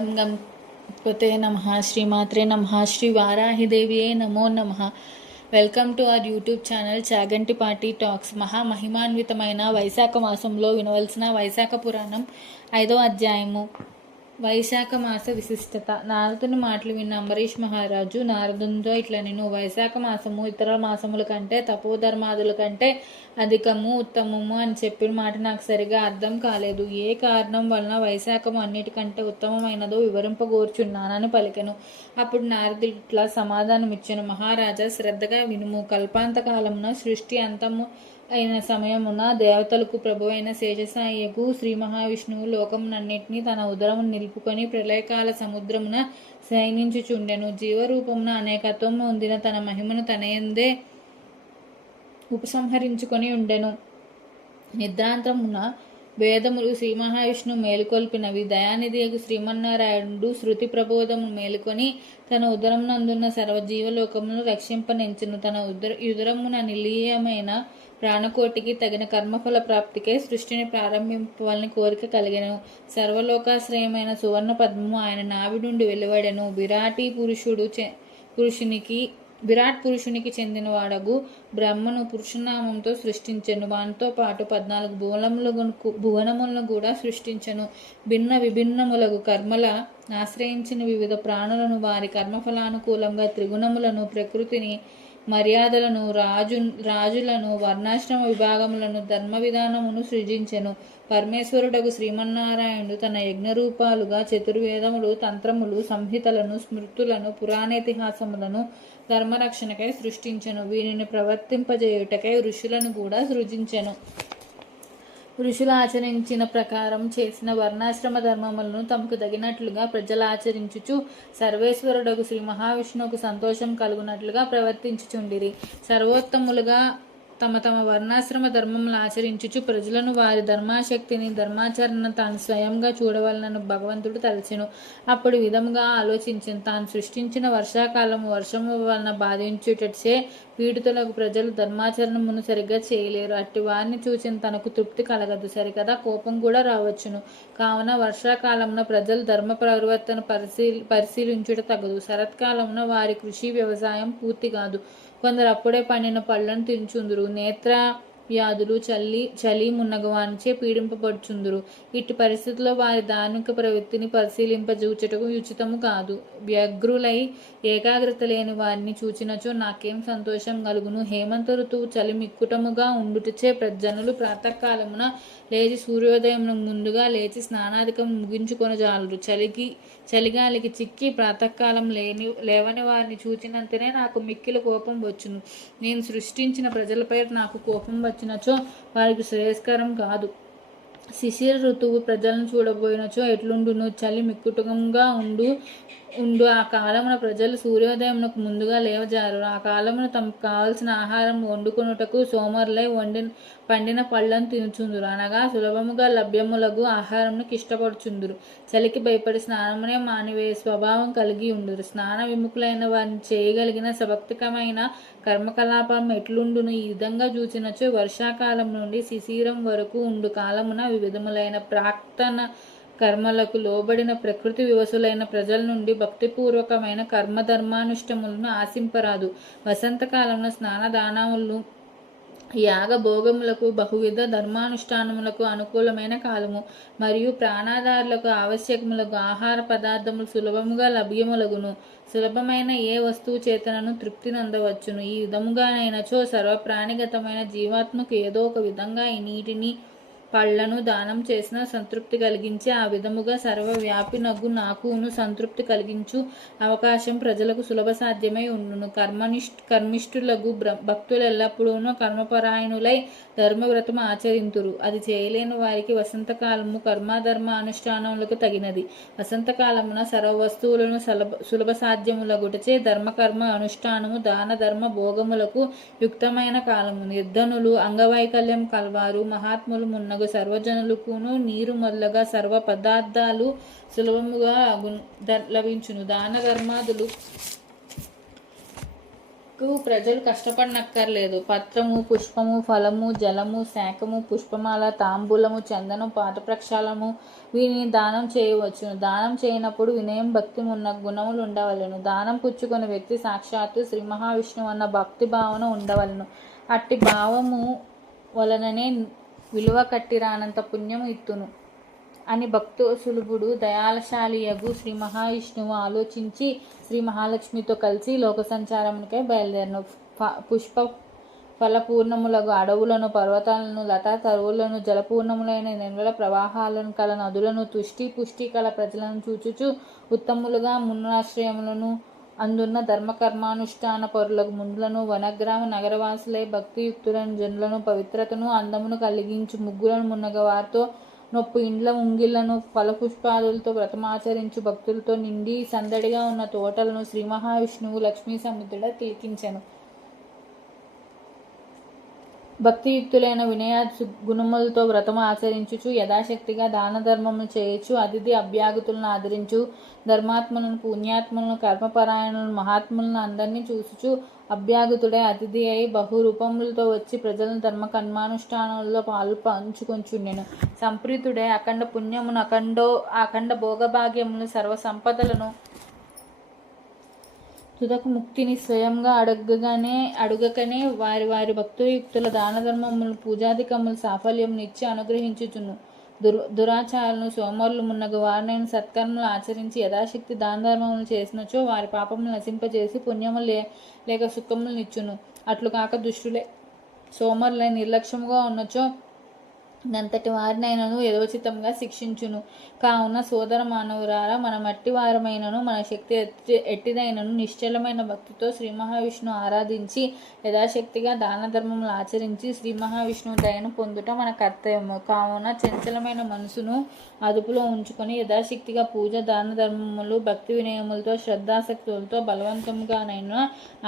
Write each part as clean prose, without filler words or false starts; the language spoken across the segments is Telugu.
గణపతే నమః. శ్రీమాత్రే నమః. శ్రీ వారాహిదేవియే నమో నమః. Welcome to our YouTube channel Chaganti party talks. మహిమాన్వితమైన వైశాఖ మాసంలో వినవలసిన వైశాఖ పురాణం 5వ అధ్యాయము. వైశాఖ మాస విశిష్టత. నారదుని మాటలు విన్న అంబరీష్ మహారాజు నారదునితో ఇట్లా, నేను వైశాఖ మాసము ఇతర మాసముల కంటే తపోధర్మాదుల కంటే అధికము ఉత్తమము అని చెప్పిన మాట నాకు సరిగా అర్థం కాలేదు. ఏ కారణం వలన వైశాఖము అన్నిటికంటే ఉత్తమమైనదో వివరింపగోర్చున్నానని పలికెను. అప్పుడు నారదుడు ఇట్లా సమాధానం ఇచ్చెను. మహారాజా, శ్రద్ధగా వినుము. కల్పాంతకాలమున సృష్టి అంతము అయిన సమయమున దేవతలకు ప్రభువైన శేషసాయకు శ్రీ మహావిష్ణువు లోకమునన్నిటినీ తన ఉదరము నిలుపుకొని ప్రళయకాల సముద్రమున శయనించుచుండెను. జీవరూపమున అనేకత్వం పొందిన తన మహిమను తనయందే ఉపసంహరించుకొని ఉండెను. నిద్రాంతమున వేదములు శ్రీ మహావిష్ణువు మేలుకొల్పినవి. దయానిధియకు శ్రీమన్నారాయణుడు శృతి ప్రబోధమును మేలుకొని తన ఉదరమునందున్న సర్వజీవలోకమును రక్షింపనించును. తన ఉదరమున నిలీయమైన ప్రాణకోటికి తగిన కర్మఫల ప్రాప్తికై సృష్టిని ప్రారంభింపవాలని కోరిక కలిగెను. సర్వలోకాశ్రయమైన సువర్ణ పద్మము ఆయన నాభి నుండి వెలువడెను. విరాట్ పురుషునికి చెందిన వాడగు బ్రహ్మను పురుషనామంతో సృష్టించెను. వానితో పాటు 14 భువనములను కూడా సృష్టించెను. భిన్న విభిన్నములగు కర్మల ఆశ్రయించిన వివిధ ప్రాణులను, వారి కర్మఫలానుకూలంగా త్రిగుణములను, ప్రకృతిని, మర్యాదలను, రాజులను, వర్ణాశ్రమ విభాగములను, ధర్మ విధానమును సృజించెను. పరమేశ్వరుడగు శ్రీమన్నారాయణుడు తన యజ్ఞరూపాలుగా చతుర్వేదములు, తంత్రములు, సంహితలను, స్మృతులను, పురాణేతిహాసములను ధర్మరక్షణకై సృష్టించెను. వీరిని ప్రవర్తింపజేయుటకై ఋషులను కూడా సృజించెను. ఋషులు ఆచరించిన ప్రకారం చేసిన వర్ణాశ్రమ ధర్మములను తమకు తగినట్లుగా ప్రజలు ఆచరించుచు సర్వేశ్వరుడగు శ్రీ మహావిష్ణువుకు సంతోషం కలుగునట్లుగా ప్రవర్తించుచుండిరి. సర్వోత్తములుగా తమ తమ వర్ణాశ్రమ ధర్మములు ఆచరించుచు ప్రజలను వారి ధర్మాశక్తిని, ధర్మాచరణ తాను స్వయంగా చూడవలనని భగవంతుడు తలచెను. అప్పుడు విధముగా ఆలోచించెను. తాను సృష్టించిన వర్షాకాలము వర్షము వలన బాధించుటచే పీడితులకు ప్రజలు ధర్మాచరణమును సరిగ్గా చేయలేరు. అట్టి వారిని చూచిన తనకు తృప్తి కలగదు. సరికదా కోపం కూడా రావచ్చును. కావున వర్షాకాలమున ప్రజలు ధర్మ ప్రవర్తన పరిశీలించుట తగదు. శరత్కాలమున వారి కృషి వ్యవసాయం పూర్తి కాదు. కొందరు అప్పుడే పండిన పళ్ళను తినుచుందురు. నేత్ర వ్యాధులు, చలి మున్నగవానిచే పీడింపబడుచుందురు. ఇట్టి పరిస్థితుల్లో వారి ధార్మిక ప్రవృత్తిని పరిశీలింపజూచుటకు ఉచితము కాదు. వ్యగ్రులై ఏకాగ్రత లేని వారిని చూచినచో నాకేం సంతోషం కలుగును. హేమంత ఋతువు చలి మిక్కుటముగా ఉండుటచే ప్రజనులు ప్రాతకాలమున లేచి సూర్యోదయం ముందుగా లేచి స్నానాధికం ముగించుకొని జాలరు. చలిగాలికి చిక్కి ప్రాతకాలం లేవని వారిని చూచినంతనే నాకు మిక్కిలి కోపం వచ్చును. నేను సృష్టించిన ప్రజలపై నాకు కోపం వచ్చినచో వారికి శ్రేయస్కరం కాదు. శిశిర ఋతువు ప్రజలను చూడబోయినచో ఎట్లుండును. చలి మిక్కుటంగా ఉండు ఆ కాలమున ప్రజలు సూర్యోదయమునకు ముందుగా లేవజారు. ఆ కాలమున తమకు కావలసిన ఆహారం వండుకొనుటకు సోమరులై పండిన పళ్ళను తినుచుందురు. అనగా సులభముగా లభ్యములగు ఆహారమునకు ఇష్టపడుచుందురు. చలికి భయపడి స్నానమునే మానివేయ స్వభావం కలిగి ఉండురు. స్నాన విముఖులైన వారిని చేయగలిగిన సభక్తికమైన కర్మకలాపం ఎట్లుండును. ఈ విధంగా చూచినచో వర్షాకాలం నుండి శిశిరం వరకు ఉండు కాలమున వివిధములైన ప్రాక్తన కర్మలకు లోబడిన ప్రకృతి వివసులైన ప్రజల నుండి భక్తిపూర్వకమైన కర్మధర్మానుష్టములను ఆశింపరాదు. వసంతకాలంలో స్నానదానములు, యాగ భోగములకు, బహువిధ ధర్మానుష్ఠానములకు అనుకూలమైన కాలము. మరియు ప్రాణాధారులకు ఆవశ్యకములకు ఆహార పదార్థములు సులభముగా లభ్యములగును. సులభమైన ఏ వస్తువు చేతనను తృప్తి నొందవచ్చును. ఈ విధముగానైనచో సర్వప్రాణిగతమైన జీవాత్మకు ఏదో ఒక విధంగా ఈ నీటిని, పళ్లను దానం చేసిన సంతృప్తి కలిగించి ఆ విధముగా సర్వవ్యాపినగు నాకును సంతృప్తి కలిగించు అవకాశం ప్రజలకు సులభ సాధ్యమై ఉండును. కర్మిష్ఠులకు భక్తులెల్లప్పుడూ కర్మపరాయణులై ధర్మవ్రతము ఆచరింతురు. అది చేయలేని వారికి వసంతకాలము కర్మధర్మ అనుష్ఠానములకు తగినది. వసంతకాలమున సర్వ వస్తువులను సులభ సాధ్యములగుటచే ధర్మకర్మ అనుష్ఠానము, దాన ధర్మ భోగములకు యుక్తమైన కాలము. నిర్ధనులు, అంగవైకల్యం కలవారు, మహాత్ములు మున్నగు సర్వజనులకును నీరు మొదలగా సర్వ పదార్థాలు సులభముగా లభించును. దాన ధర్మాదులు ప్రజలు కష్టపడనక్కర్లేదు. పత్రము, పుష్పము, ఫలము, జలము, శాఖము, పుష్పమాల, తాంబూలము, చందనం, పాత ప్రక్షాళము వీటిని దానం చేయవచ్చును. దానం చేయనప్పుడు వినయం, భక్తి ఉన్న గుణములు ఉండవలెను. దానం పుచ్చుకున్న వ్యక్తి సాక్షాత్తు శ్రీ మహావిష్ణువు అన్న భక్తి భావన ఉండవలెను. అట్టి భావము వలననే విలువ కట్టిరానంత పుణ్యము ఇత్తును అని భక్తోసులభుడు దయాలశాలియగు శ్రీ మహావిష్ణువు ఆలోచించి శ్రీ మహాలక్ష్మితో కలిసి లోక సంచారమునికై బయలుదేరను. పుష్ప ఫలపూర్ణములకు అడవులను, పర్వతాలను, లతా తరువులను, జలపూర్ణములైన నిర్మల ప్రవాహాలను కల నదులను, తుష్టి పుష్టి కల ప్రజలను చూచుచు ఉత్తములుగా మున్నాశ్రయములను అందున్న ధర్మకర్మానుష్ఠాన పరులకు ముందులను, వనగ్రామ నగరవాసులై భక్తియుక్తులను జనులను, పవిత్రతను అందమును కలిగించు ముగ్గులను మున్నగ వారితో నొప్పు ఇండ్ల ముంగిళ్లను ఫలపుష్పాదులతో వ్రతమాచరించు భక్తులతో నిండి సందడిగా ఉన్న తోటలను శ్రీ మహావిష్ణువు లక్ష్మీ సముద్రుడ తిలకించెను. భక్తియుక్తులైన వినయ గుణములతో వ్రతము ఆచరించుచు యథాశక్తిగా దాన ధర్మములు చేయొచ్చు. అతిథి అభ్యాగతులను ఆదరించు ధర్మాత్మలను, పుణ్యాత్మలను, కర్మపరాయణులను, మహాత్ములను అందరినీ చూసుచు అభ్యాగతుడై అతిథి అయి బహురూపములతో వచ్చి ప్రజలను ధర్మ కర్మానుష్ఠానాలలో పాలు పంచుకొంచుండెను. సంప్రీతుడై అఖండ పుణ్యమును, అఖండ భోగభాగ్యములను, సర్వ సంపదలను, తుదకు ముక్తిని స్వయంగా అడుగకనే వారి వారి భక్తియుక్తుల దాన ధర్మములు, పూజాధికములు సాఫల్యమును ఇచ్చి అనుగ్రహించుచును. దురాచారాలను, సోమరులు మున్నగు వారినైన సత్కర్మలు ఆచరించి యథాశక్తి దాన ధర్మములు చేసినచో వారి పాపములు నశింపచేసి పుణ్యములు లేక సుఖములు నిచ్చును. అట్లు కాక దుష్టులే సోమరులై నిర్లక్ష్యముగా ఉన్నచో నంతటి వారినైనను యథోచితంగా శిక్షించును. కావున సోదర మానవురారా, మన మట్టి వారమైనను మన శక్తి ఎట్టిదైనను నిశ్చలమైన భక్తితో శ్రీ మహావిష్ణువు ఆరాధించి యథాశక్తిగా దాన ధర్మములు ఆచరించి శ్రీ మహావిష్ణువు దయను పొందుట మన కర్తవ్యము. కావున చంచలమైన మనసును అదుపులో ఉంచుకొని యథాశక్తిగా పూజ, దాన ధర్మములు భక్తి వినయములతో శ్రద్ధాసక్తులతో బలవంతంగానైనా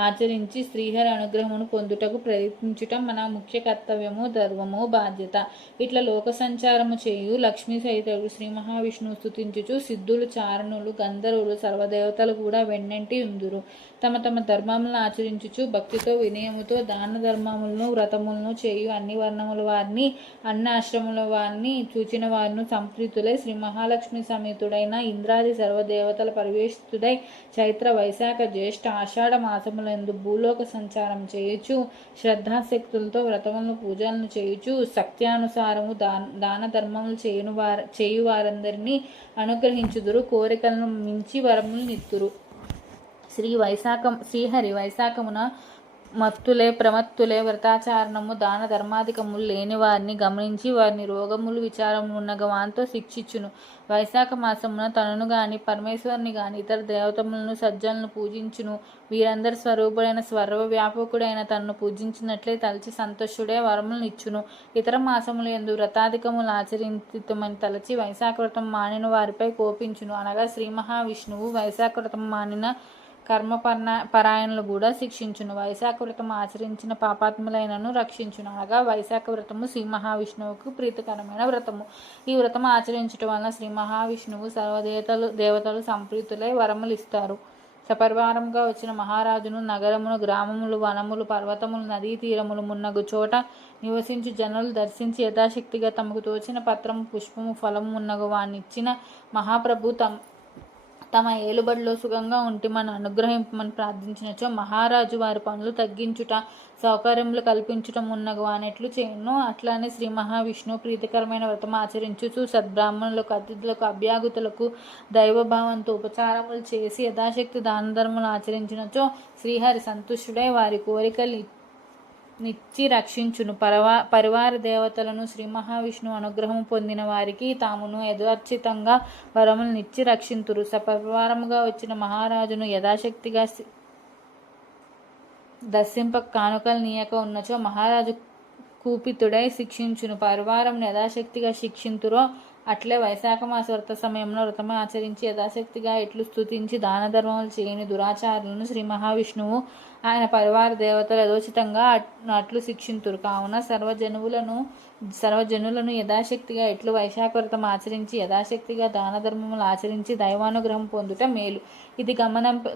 ఆచరించి శ్రీహరి అనుగ్రహమును పొందుటకు ప్రయత్నించుట మన ముఖ్య కర్తవ్యము, ధర్మము, బాధ్యత. ఇట్లా లోక సంచారము చేయు లక్ష్మీ సహితుడు శ్రీ మహావిష్ణువు స్తుతించుచు సిద్ధులు, చారణులు, గంధర్వులు, సర్వదేవతలు కూడా వెన్నంటి ఉందురు. తమ తమ ధర్మములను ఆచరించుచు భక్తితో వినయముతో దాన ధర్మములను, వ్రతములను చేయు అన్ని వర్ణముల వారిని, అన్ని ఆశ్రముల వారిని చూచిన వారిని సంప్రీతులై శ్రీ మహాలక్ష్మి సమేతుడైన ఇంద్రాది సర్వదేవతల పరివేషితుడై చైత్ర, వైశాఖ, జ్యేష్ఠ, ఆషాఢ మాసములందు భూలోక సంచారం చేయుచు శ్రద్ధాశక్తులతో వ్రతములను, పూజలను చేయుచు శక్త్యానుసారము దాన ధర్మములు చేయు వారందరినీ అనుగ్రహించుదురు. కోరికలను మించి వరములు నిత్తురు. శ్రీహరి వైశాఖమున మత్తులే ప్రమత్తులే వ్రతాచారణము, దాన ధర్మాధికములు లేని వారిని గమనించి వారిని రోగములు, విచారములు ఉన్నగ వానితో శిక్షించును. వైశాఖ మాసమున తనను గాని పరమేశ్వరుని గాని ఇతర దేవతములను, సజ్జలను పూజించును. వీరందరి స్వరూపుడైన సర్వవ్యాపకుడైన తనను పూజించినట్లే తలచి సంతోషుడే వరములను ఇచ్చును. ఇతర మాసములు యందు వ్రతాధికములు ఆచరించితమని తలచి వైశాఖ వ్రతం మానిన వారిపై కోపించును. అనగా శ్రీ మహావిష్ణువు వైశాఖ వ్రతం మానిన పరాయణులు కూడా శిక్షించును. వైశాఖ వ్రతం ఆచరించిన పాపాత్ములైనను రక్షించును. అనగా వైశాఖ వ్రతము శ్రీ మహావిష్ణువుకు ప్రీతికరమైన వ్రతము. ఈ వ్రతం ఆచరించటం వలన శ్రీ మహావిష్ణువు దేవతలు సంప్రీతులై వరములు ఇస్తారు. సపరివారముగా వచ్చిన మహారాజును నగరమును, గ్రామములు, వనములు, పర్వతములు, నదీ తీరములు మున్నగు చోట నివసించు జనులు దర్శించి యథాశక్తిగా తమకు తోచిన పత్రము, పుష్పము, ఫలము మున్నగు వానిచ్చిన మహాప్రభు తమ ఏలుబడిలో సుఖంగా ఉంటిమని అనుగ్రహింపమని ప్రార్థించినచో మహారాజు వారి పనులు తగ్గించుట, సౌకర్యములు కల్పించుట మున్నగు వానెట్లు చేయను. అట్లానే శ్రీ మహావిష్ణువు ప్రీతికరమైన వ్రతం ఆచరించుచు సద్బ్రాహ్మణులకు, అతిథులకు, అభ్యాగతులకు దైవభావంతో ఉపచారములు చేసి యథాశక్తి దాన ధర్మములు ఆచరించినచో శ్రీహరి సంతుష్టుడై వారి కోరికలు నిచ్చి రక్షించును. పరివార దేవతలను శ్రీ మహావిష్ణువు అనుగ్రహం పొందిన వారికి తామును యథోచితంగా వరములు నిచ్చి రక్షింతురు. సపరివారముగా వచ్చిన మహారాజును యథాశక్తిగా దర్శింప కానుకలు నీయక ఉన్నచో మహారాజు కూపితుడై శిక్షించును. పరివారం యథాశక్తిగా శిక్షింతురో అట్లే వైశాఖ మాస వ్రత సమయంలో వ్రతము ఆచరించి యథాశక్తిగా ఎట్లు స్తుతించి దాన ధర్మములు చేయని దురాచారులను శ్రీ మహావిష్ణువు ఆయన పరివార దేవతలు యథోచితంగా అట్లు శిక్షింతురు. కావున సర్వజనులను యథాశక్తిగా ఎట్లు వైశాఖ వ్రతం ఆచరించి యథాశక్తిగా దాన ధర్మములు ఆచరించి దైవానుగ్రహం పొందుట మేలు. ఇది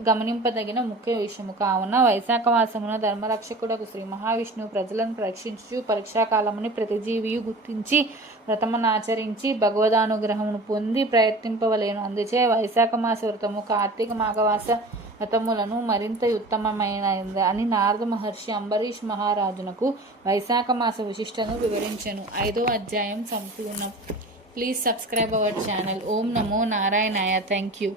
గమనింపదగిన ముఖ్య విషయము. కావున వైశాఖ మాసమున ధర్మరక్షకుడకు శ్రీ మహావిష్ణువు ప్రజలను పరీక్షించు పరీక్షాకాలముని ప్రతి జీవియు గుర్తించి వ్రతమును ఆచరించి భగవదానుగ్రహమును పొంది ప్రయత్నింపవలేను. అందుచే వైశాఖ మాస వ్రతము కార్తీక మాఘమాస వ్రతములను మరింత ఉత్తమమైనది అని నారద మహర్షి అంబరీష్ మహారాజునకు వైశాఖ మాస విశిష్టను వివరించెను. 5వ అధ్యాయం సంపూర్ణం. Please subscribe our channel. ఓం నమో నారాయణాయ. Thank you.